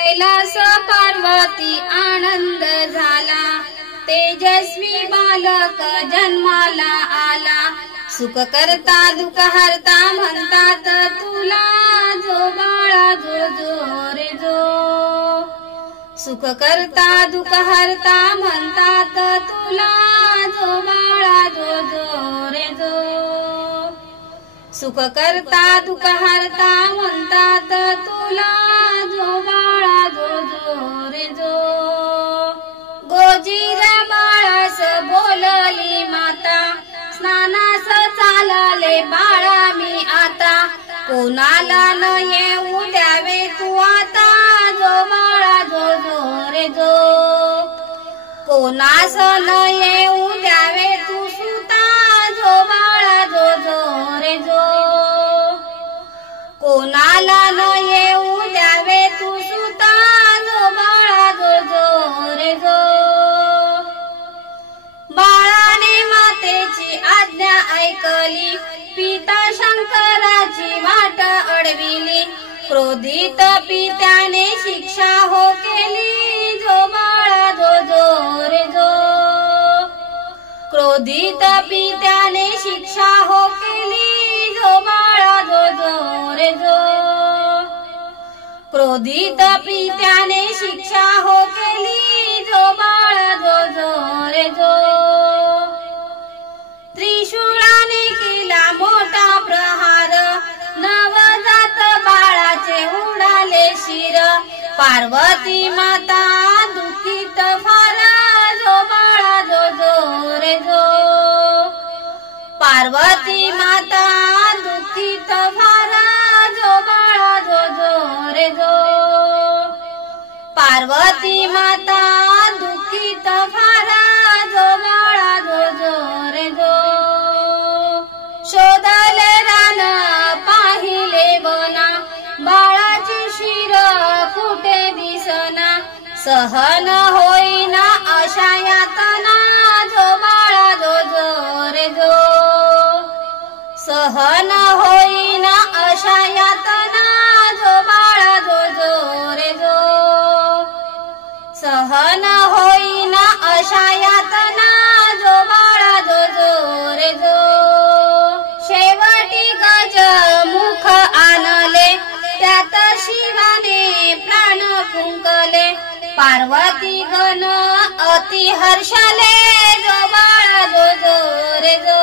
कैलास पार्वती आनंद झाला, तेजस्वी बालक जन्माला आला। सुख करता दुःख हरता म्हणतात तुला, जो बाळा जो जो रे जो। सुख करता दुःख हरता म्हणतात तुला, जो बाळा जो जो रे जो। सुख करता दुःख हरता म्हणतात तुला, जो बाळा जो जो रे जो। गोजीर बाळास बोलली माता, स्नानास चालले बाळा मी आता। कोणाला न येऊ द्यावे तू आता, जो बाळा जो जो रे जो। कोणास न येऊ द्यावे तू सुता, जो बाळा जो जो रे जो। कोणाला न येऊ द्यावे तू सुता, जो बाळा जो जो रे जो। बाळाने मातेची आज्ञा ऐकली, पिता शंकराची वाट अडविली। क्रोधित पित्याने शिक्षा हो केली, जो बाळा जो जो रे जो। क्रोधित पित्याने शिक्षा हो केली, जो बाळा जो जो रे जो। क्रोधित पित्याने शिक्षा हो केली, जो बाळा जो जो रे जो। त्रिशूळाने केला मोठा प्रहार, नवजात बाळाचे उडाले शिर। पार्वती माता दुःखित फार, जो बाळा जो जो रे जो। पार्वती माता दुःखित फार, जो बाळा जो जो रे जो। पार्वती माता दुःखित फार, जो बाळा जो जो रे जो। शोधले रान पाहिले बना, बाळाचे शिर कुठे दिसना। सहन होईना अशा यातना, जो बाळा जो जो रे जो। सहन होईना अशा यातना, जो बाळा जो जो रे जो। सहन होईना अशा यातना, जो बाळा जो जो रे जो। शेवटी गज मुख आणले, त्यात शिवाने प्राण फुंकले। पार्वती गण अति हर्षले, जो बाळा जो जो रे जो।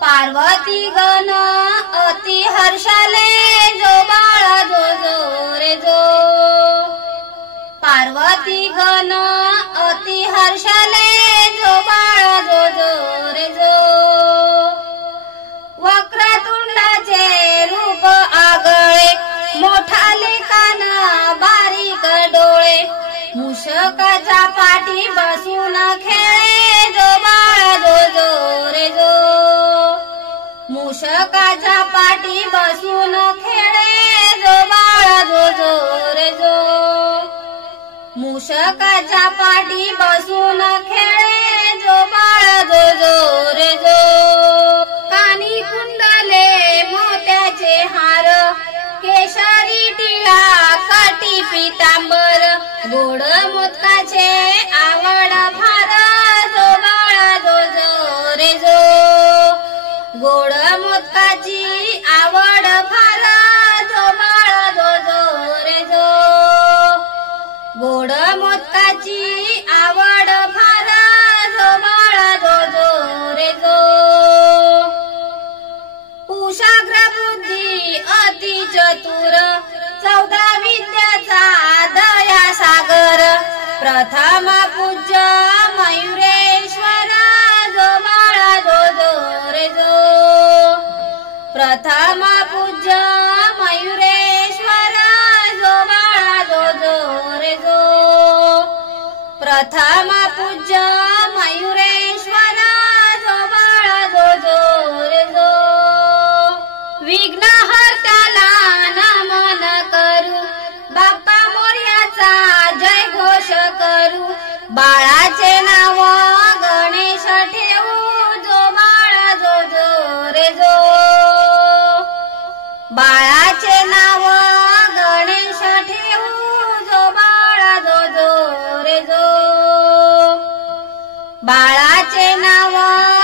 पार्वती गण अति हर्षले, जो बाळा जो जो रे जो। पार्वती गण अति हर्षले, जो बाळा जो जो रे जो। वक्रतुंडाचे रूप आगळे, मोठाले कान बारीक डोळे। मूषकाच्या पाठी बसून खेळे, जो बाळा जो जो रे जो। मूषकाच्या पाठी बसून खेळे, जो बाळा जो जो रे जो। मूषकाच्या पाठी बसून खेळे, जो बाळा जो जो रे जो। कानी कुंडले मोत्याचे हार, केशरी टिळा काठी पितांबर। गोड मोदकाचे आवड फार, जो बाळा जो जो रे जो। गोड मोदकाची आवड फार, जो बाळा जो जो रे जो। गोड मोदकाची आवड फार, जो बाळा जो जो रे जो। कुशाग्र बुद्धी अति चतुर, 14 विद्याचा दया सागर। प्रथम पूज्य मयुरेश्वर, जो बाळा जो जो रे जो। प्रथम पूज्य मयुरेश्वर, जो बाळा जो जो रे जो। प्रथम पूज्य मयुरेश्वर, जो बाळा जो जो रे जो। विघ्नहर्त्याला नमन करू, बाप्पा मोरयाचा जय घोष करू। बाळाचे नाव गणेश ठेवू, जो बाळा जो जो रे जो। बाळाचे नाव गणेश ठेवू, देवाचे नाव